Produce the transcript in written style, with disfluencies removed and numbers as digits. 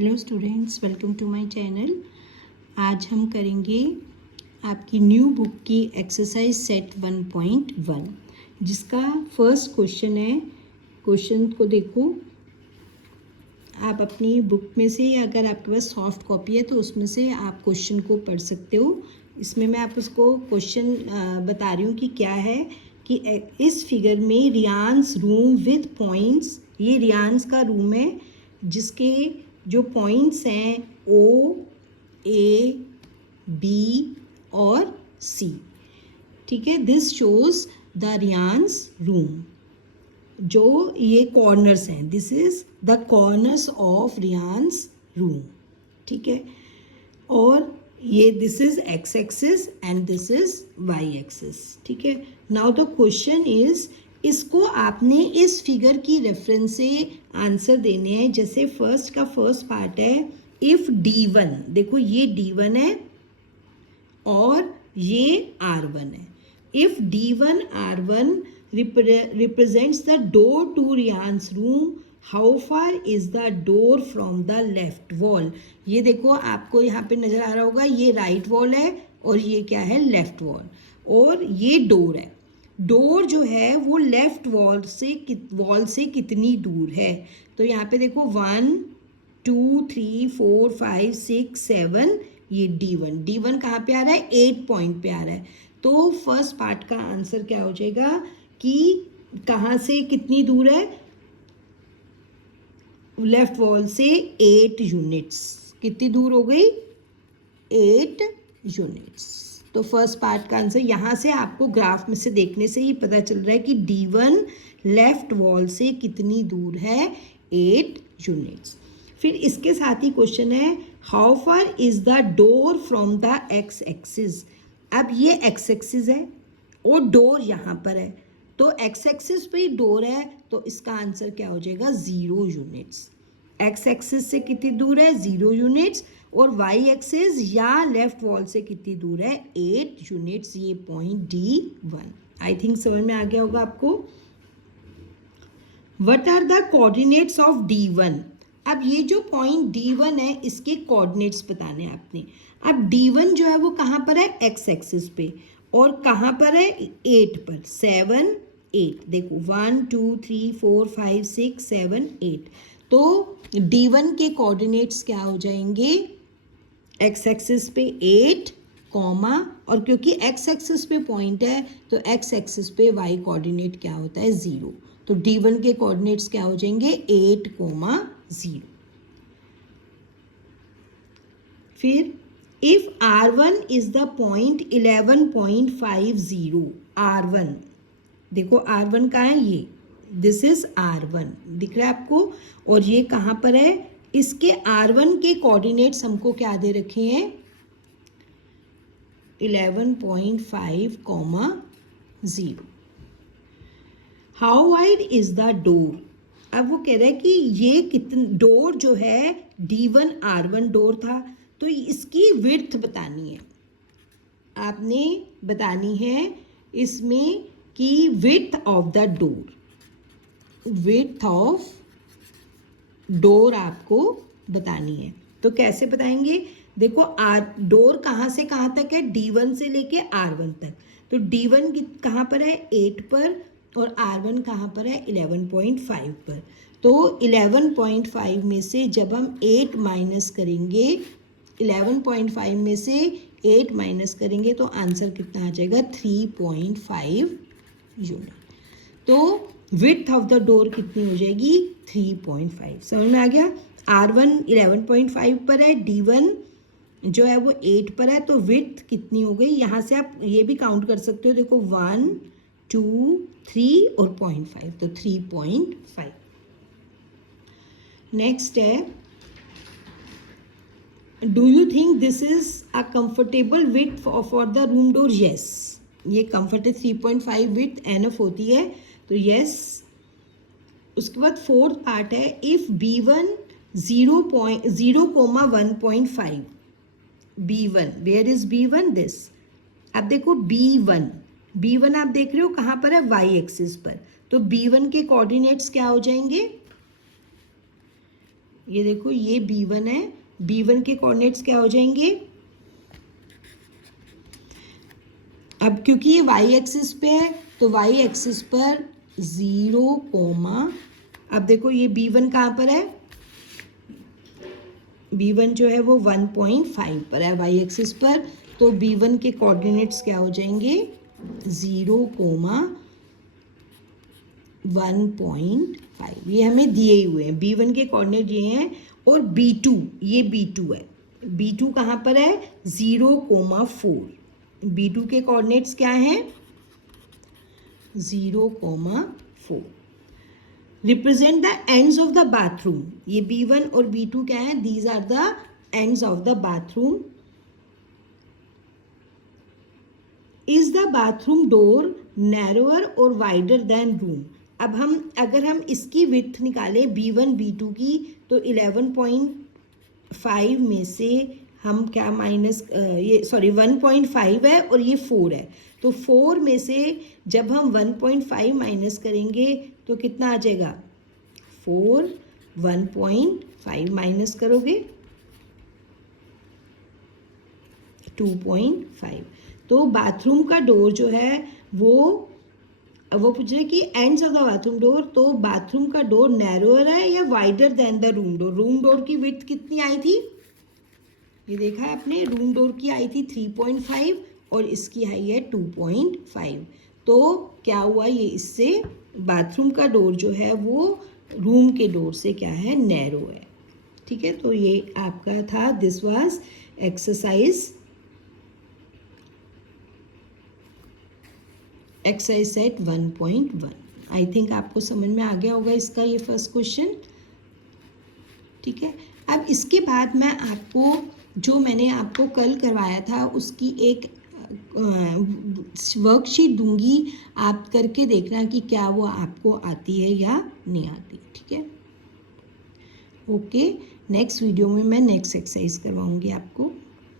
Hello students, welcome to my channel. आज हम करेंगे आपकी न्यू बुक की एक्सरसाइज सेट 1.1 जिसका फर्स्ट क्वेश्चन है। क्वेश्चन को देखो, आप अपनी बुक में से या अगर आपके पास सॉफ्ट कॉपी है तो उसमें से आप क्वेश्चन को पढ़ सकते हो। इसमें मैं आप उसको क्वेश्चन बता रही हूँ कि क्या है कि इस फिगर में रियांस रूम विद पॉइंट्स, ये रियांस का रूम है जिसके जो पॉइंट्स हैं ओ, ए, बी और सी। ठीक है, दिस शोज द रियांस रूम। जो ये कॉर्नर्स हैं, this is the corners of रियांस रूम। ठीक है, और ये this is X axis and this is Y axis. ठीक है, नाउ द क्वेश्चन इज, इसको आपने इस फिगर की रेफरेंस से आंसर देने हैं। जैसे फर्स्ट का फर्स्ट पार्ट है, इफ D1, देखो ये D1 है और ये R1 है। If D1 R1 represents the door to Riyan's room, how far is the door from the left wall? ये देखो, आपको यहाँ पे नजर आ रहा होगा, ये राइट वॉल है और ये क्या है, लेफ्ट वॉल, और ये डोर है। डोर जो है वो लेफ्ट वॉल से कितनी दूर है? तो यहाँ पे देखो 1 2 3 4 5 6 7, ये D1 कहाँ पे आ रहा है, 8 पॉइंट पे आ रहा है। तो फर्स्ट पार्ट का आंसर क्या हो जाएगा कि कहाँ से कितनी दूर है, लेफ्ट वॉल से 8 यूनिट्स। कितनी दूर हो गई, 8 यूनिट्स। तो फर्स्ट पार्ट का आंसर यहाँ से आपको ग्राफ में से देखने से ही पता चल रहा है कि D1 लेफ्ट वॉल से कितनी दूर है, 8 यूनिट्स। फिर इसके साथ ही क्वेश्चन है, how far is the door from the x axis. अब ये एक्स एक्सिस है और डोर यहाँ पर है, तो एक्स एक्सिस पे ही डोर है, तो इसका आंसर क्या हो जाएगा, 0 यूनिट्स। एक्स एक्सिस से कितनी दूर है, 0 यूनिट्स, और वाई एक्सिस या लेफ्ट वॉल से कितनी दूर है, 8 यूनिट्स। ये पॉइंट D1। आई थिंक समझ में आ गया होगा आपको। What are the coordinates of D1? अब ये जो पॉइंट D1 है, इसके कोऑर्डिनेट्स बताने हैं आपने। अब D1 जो है वो कहाँ पर है, एक्स एक्सिस पे, और कहाँ पर है, 8 पर। 7 8, देखो 1 2 3 4 5 6 7 8। तो D1 के कोऑर्डिनेट्स क्या हो जाएंगे, एक्स एक्सिस पे 8 कॉमा, और क्योंकि एक्स एक्सिस पे पॉइंट है तो एक्स एक्सिस पे वाई कोऑर्डिनेट क्या होता है, 0। तो D1 के कोऑर्डिनेट्स क्या हो जाएंगे, 8 0। फिर if R1 is the point 11.50, R1 देखो, R1 कहाँ है, ये दिस इज R1 दिख रहा है आपको, और ये कहाँ पर है, इसके R1 के कोऑर्डिनेट्स हमको क्या दे रखे हैं, 11.5, 0। How wide is the door? अब वो कह रहा है कि ये कितनी डोर जो है, D1 R1 डोर था, तो इसकी विड्थ बतानी है। आपने बतानी है इसमें कि width of the door, width of door आपको बतानी है। तो कैसे बताएंगे, देखो डोर कहाँ से कहाँ तक है, D1 से लेके R1 तक। तो D1 कहाँ पर है, 8 पर, और R1 कहाँ पर है, 11.5 पर। तो 11.5 में से जब हम 8 माइनस करेंगे, 11.5 में से 8 माइनस करेंगे तो आंसर कितना आ जाएगा, 3.5 यूनिट। तो विड्थ ऑफ द डोर कितनी हो जाएगी, 3.5। समझ में आ गया। R1 11.5 पर है, D1 जो है वो 8 पर है, तो विड्थ कितनी हो गई, यहाँ से आप ये भी काउंट कर सकते हो, देखो 1 2 3 और 0.5, तो 3.5। नेक्स्ट है, do you think this is a comfortable width for the room door? Yes, ये कंफर्टेबल 3.5 विड्थ एनफ होती है, तो यस। उसके बाद फोर्थ पार्ट है, if B1 0.1.5, B1, where is B1, this. अब देखो B1 आप देख रहे हो कहाँ पर है, वाई एक्सिस पर। तो B1 के कोऑर्डिनेट्स क्या हो जाएंगे, ये देखो ये B1 है, B1 के कोऑर्डिनेट्स क्या हो जाएंगे, अब क्योंकि ये y एक्सिस पे है तो y एक्सिस पर 0, अब देखो ये B1 कहाँ पर है, B1 जो है वो 1.5 पर है y एक्सिस पर, तो B1 के कोऑर्डिनेट्स क्या हो जाएंगे 0, 1.5, ये हमें दिए हुए हैं, B1 के कोऑर्डिनेट ये हैं, और B2 ये B2 है, B2 कहाँ पर है 0, 4, B2 के कोऑर्डिनेट्स क्या हैं 0, 4, represent the ends of the bathroom, ये B1 और B2 क्या है, these are the ends of the bathroom, is the bathroom door narrower और वाइडर देन रूम, अब हम अगर हम इसकी विड्थ निकालें B1 B2 की तो 11.5 में से हम क्या माइनस ये सॉरी 1.5 है और ये 4 है, तो 4 में से जब हम 1.5 माइनस करेंगे तो कितना आ जाएगा 4, 1.5 माइनस करोगे 2.5, तो बाथरूम का डोर जो है वो पूछ रहे कि ends of the bathroom door, तो बाथरूम का डोर नैरोअर है या wider than the room door, room door की विड्थ कितनी आई थी, ये देखा है आपने, रूम डोर की आई थी 3.5 और इसकी आई है 2.5, तो क्या हुआ ये इससे बाथरूम का डोर जो है वो रूम के डोर से क्या है नैरो है, ठीक है। तो ये आपका था, this was exercise set 1.1। I think आपको समझ में आ गया होगा इसका ये फर्स्ट क्वेश्चन, ठीक है। अब इसके बाद मैं आपको जो मैंने आपको कल करवाया था उसकी एक वर्कशीट दूंगी, आप करके देखना कि क्या वो आपको आती है या नहीं आती, ठीक है। ओके, नेक्स्ट वीडियो में मैं नेक्स्ट एक्सरसाइज करवाऊंगी आपको।